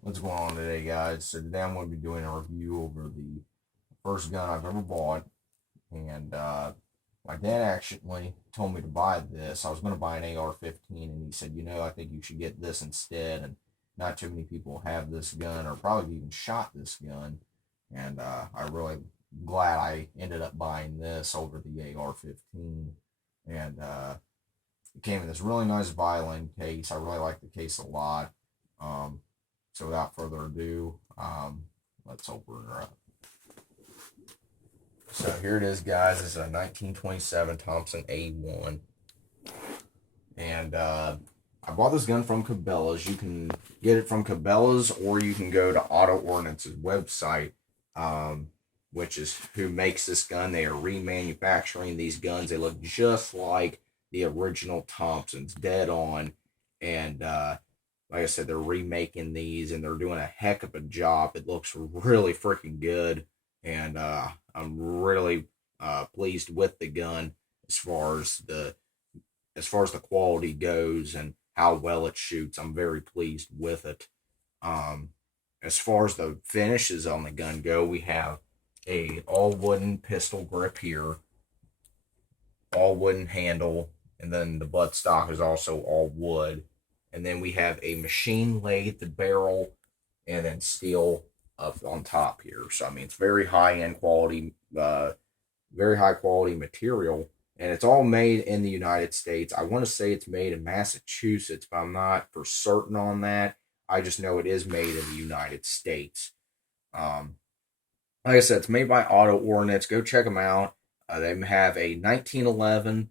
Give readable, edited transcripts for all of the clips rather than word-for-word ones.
What's going on today, guys? So today I'm going to be doing a review over the first gun I've ever bought, and my dad actually told me to buy this. I was going to buy an AR-15, and he said, I think you should get this instead. And not too many people have this gun, or probably even shot this gun, and I'm really glad I ended up buying this over the AR-15. And it came in this really nice violin case. I really like the case a lot. Um, so without further ado, let's open her up. So here it is, guys. This is a 1927 Thompson A1, and I bought this gun from Cabela's. You can get it from Cabela's, or you can go to Auto Ordnance's website, um, which is who makes this gun. They are remanufacturing these guns. They look just like the original Thompsons, dead on, and like I said, they're remaking these and they're doing a heck of a job. It looks really freaking good, and I'm really pleased with the gun as far as the quality goes and how well it shoots. I'm very pleased with it. Um, as far as the finishes on the gun go, we have a all wooden pistol grip here, all wooden handle, and then the buttstock is also all wood. And then we have a machine lathe barrel and then steel up on top here. So I mean, it's very high end quality, very high quality material, and it's all made in the United States. I want to say it's made in Massachusetts, but I'm not for certain on that. I just know it is made in the United States. Um, like I said, it's made by Auto Ordnance. Go check them out. They have a 1911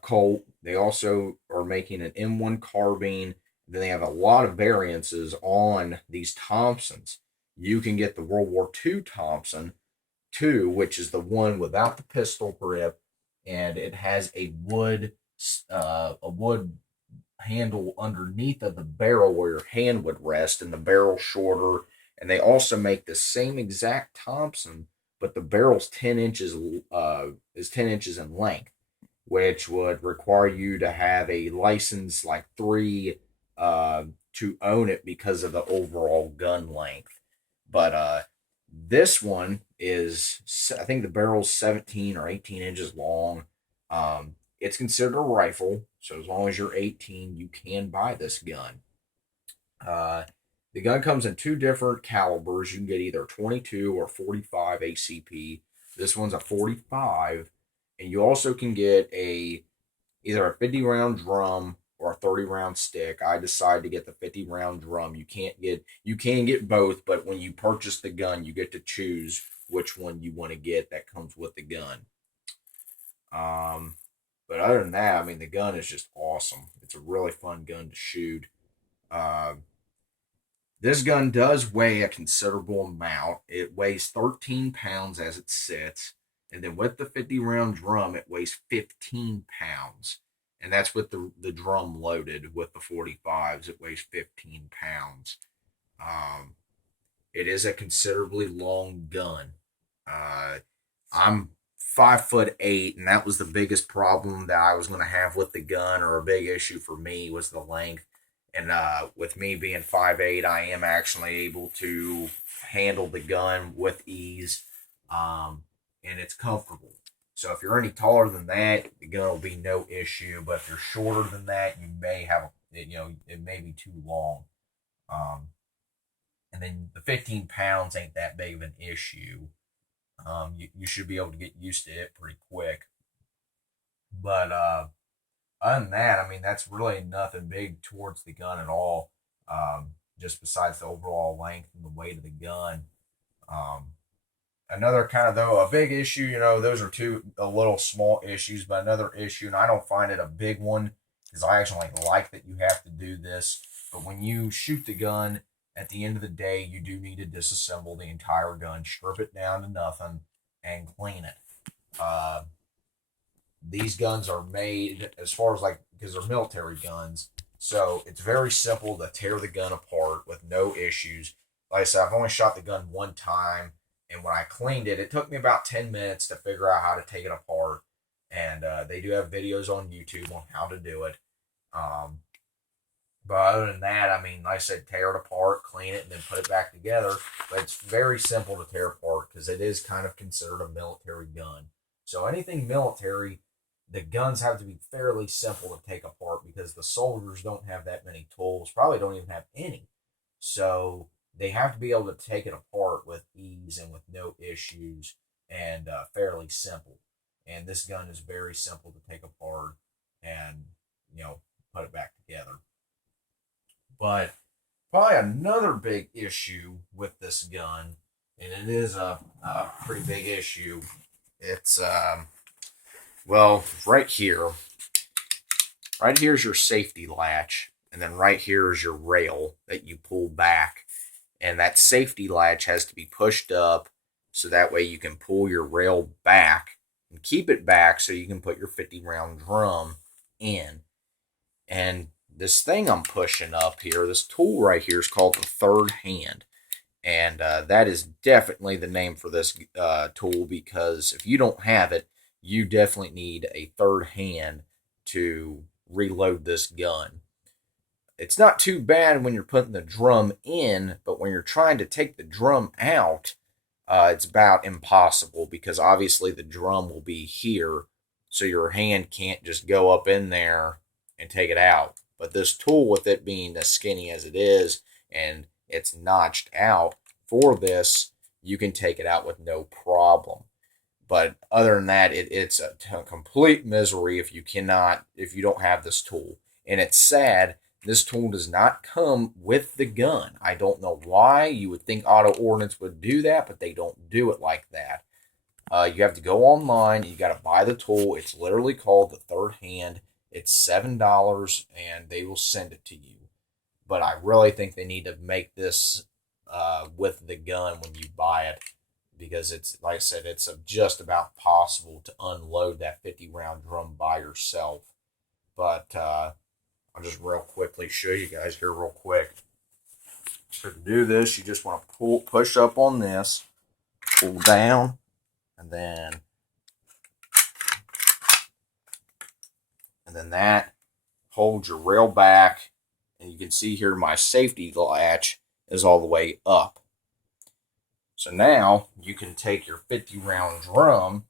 Colt. They also are making an M1 carbine. Then they have a lot of variances on these Thompsons. You can get the World War II Thompson, too, which is the one without the pistol grip, and it has a wood handle underneath of the barrel where your hand would rest, and the barrel shorter. And they also make the same exact Thompson, but the barrel's 10 inches is 10 inches in length, which would require you to have a license like three to own it because of the overall gun length. But this one is, I think the barrel's 17 or 18 inches long. It's considered a rifle, so as long as you're 18, you can buy this gun. Uh, the gun comes in two different calibers. You can get either 22 or 45 ACP. This one's a 45, and you also can get either a 50 round drum or a 30 round stick. I decided to get the 50 round drum. You can get both, but when you purchase the gun, you get to choose which one you want to get that comes with the gun. Um, but other than that, I mean, the gun is just awesome. It's a really fun gun to shoot. Uh, this gun does weigh a considerable amount. It weighs 13 pounds as it sits. And then with the 50 round drum, it weighs 15 pounds. And that's with the drum loaded. With the 45s, it weighs 15 pounds. Um, it is a considerably long gun. Uh, I'm 5'8", and that was the biggest problem that I was going to have with the gun, or a big issue for me was the length. And with me being 5'8", I am actually able to handle the gun with ease, and it's comfortable. So if you're any taller than that, the gun will be no issue. But if you're shorter than that, you may have, it may be too long. Um, and then the 15 pounds ain't that big of an issue. You should be able to get used to it pretty quick. But other than that, I mean, that's really nothing big towards the gun at all. Just besides the overall length and the weight of the gun. Um, Another kind of, though, a big issue, those are two a little small issues, but another issue, and I don't find it a big one because I actually like that you have to do this. But when you shoot the gun, at the end of the day, you do need to disassemble the entire gun, strip it down to nothing, and clean it. Uh, these guns are made as far as like, because they're military guns, so it's very simple to tear the gun apart with no issues. Like I said, I've only shot the gun one time, and when I cleaned it, it took me about 10 minutes to figure out how to take it apart. And they do have videos on YouTube on how to do it. Um, But other than that, I mean, like I said, tear it apart, clean it, and then put it back together. But it's very simple to tear apart because it is kind of considered a military gun. So anything military, the guns have to be fairly simple to take apart because the soldiers don't have that many tools, probably don't even have any. So they have to be able to take it apart with ease and with no issues and fairly simple. And this gun is very simple to take apart and, put it back together. But probably another big issue with this gun, and it is a pretty big issue. It's well, right here. Right here's your safety latch, and then right here is your rail that you pull back. And that safety latch has to be pushed up so that way you can pull your rail back and keep it back so you can put your 50 round drum in. And this thing I'm pushing up here, this tool right here, is called the third hand. And that is definitely the name for this tool, because if you don't have it, you definitely need a third hand to reload this gun. It's not too bad when you're putting the drum in, but when you're trying to take the drum out, it's about impossible because obviously the drum will be here, so your hand can't just go up in there and take it out. But this tool, with it being as skinny as it is and it's notched out for this, you can take it out with no problem. But other than that, it's a complete misery if you don't have this tool. And it's sad, this tool does not come with the gun. I don't know why. You would think auto ordnance would do that, but they don't do it like that. You have to go online. You got to buy the tool. It's literally called the third hand. It's $7, and they will send it to you. But I really think they need to make this with the gun when you buy it, because it's, like I said, it's just about possible to unload that 50 round drum by yourself. But I'll just real quickly show you guys here real quick. So to do this, you just want to push up on this, pull down, and then that holds your rail back. And you can see here my safety latch is all the way up. So now you can take your 50 round drum.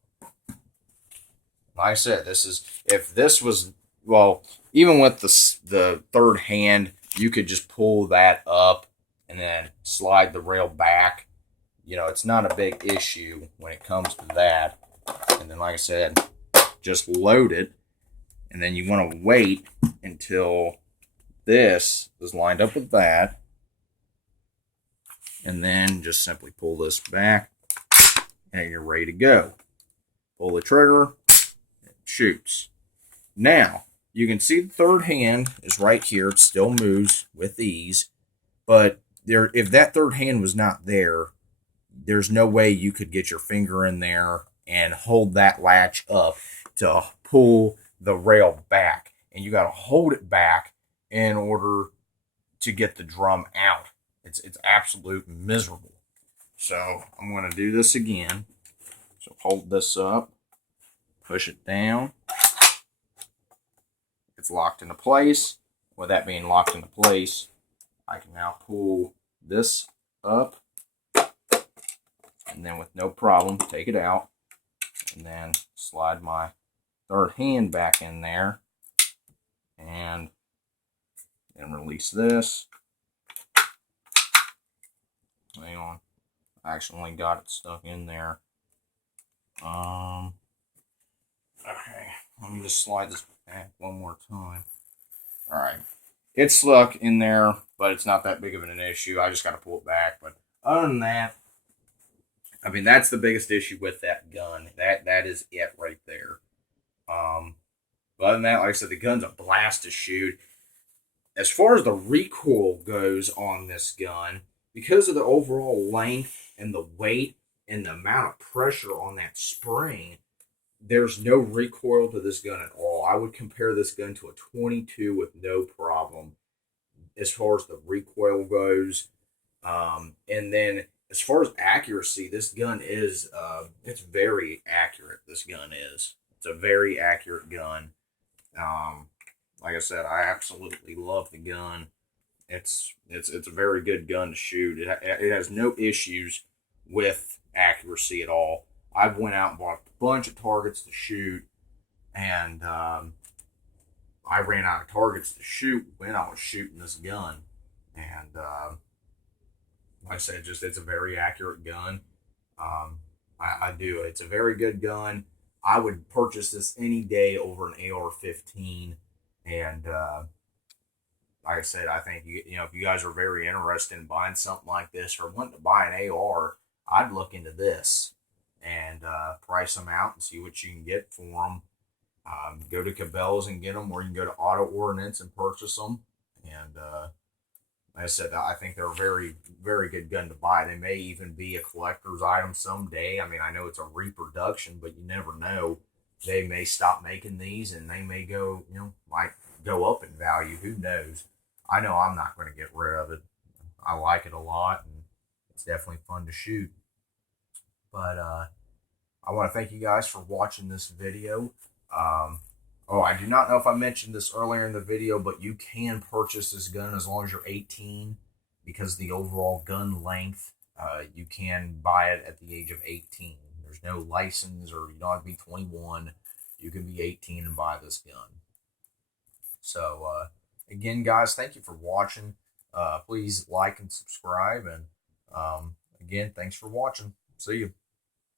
Like I said, if this was, well, even with the third hand, you could just pull that up and then slide the rail back. It's not a big issue when it comes to that. And then, like I said, just load it. And then you want to wait until this is lined up with that. And then just simply pull this back and you're ready to go. Pull the trigger, it shoots. Now, you can see the third hand is right here. It still moves with ease. But if that third hand was not there, there's no way you could get your finger in there and hold that latch up to pull the rail back. And you got to hold it back in order to get the drum out. It's absolute miserable. So I'm going to do this again. So hold this up, push it down. It's locked into place. With that being locked into place, I can now pull this up and then with no problem take it out and then slide my third hand back in there and then release this. Hang on, I accidentally got it stuck in there. Okay, let me just slide this back one more time. All right, it's stuck in there, but it's not that big of an issue. I just got to pull it back. But other than that, I mean, that's the biggest issue with that gun. That is it right there. But other than that, like I said, the gun's a blast to shoot. As far as the recoil goes on this gun, because of the overall length and the weight and the amount of pressure on that spring, there's no recoil to this gun at all. I would compare this gun to a 22 with no problem as far as the recoil goes. And then as far as accuracy, this gun is, it's very accurate. This gun is. It's a very accurate gun. Like I said, I absolutely love the gun. It's a very good gun to shoot. It has no issues with accuracy at all. I've went out and bought a bunch of targets to shoot, and I ran out of targets to shoot when I was shooting this gun. And like I said, just it's a very accurate gun. I do. It's a very good gun. I would purchase this any day over an AR-15. And like I said, I think if you guys are very interested in buying something like this or wanting to buy an AR, I'd look into this and price them out and see what you can get for them. Go to Cabela's and get them, or you can go to Auto Ordnance and purchase them. And like I said, I think they're a very, very good gun to buy. They may even be a collector's item someday. I mean, I know it's a reproduction, but you never know. They may stop making these, and they may go, might go up in value. Who knows? I know I'm not going to get rid of it. I like it a lot, and it's definitely fun to shoot. But I want to thank you guys for watching this video. I do not know if I mentioned this earlier in the video, but you can purchase this gun as long as you're 18 because the overall gun length, you can buy it at the age of 18. There's no license, or you don't have to be 21. You can be 18 and buy this gun. So, again, guys, thank you for watching. Please like and subscribe. And again, thanks for watching. See you.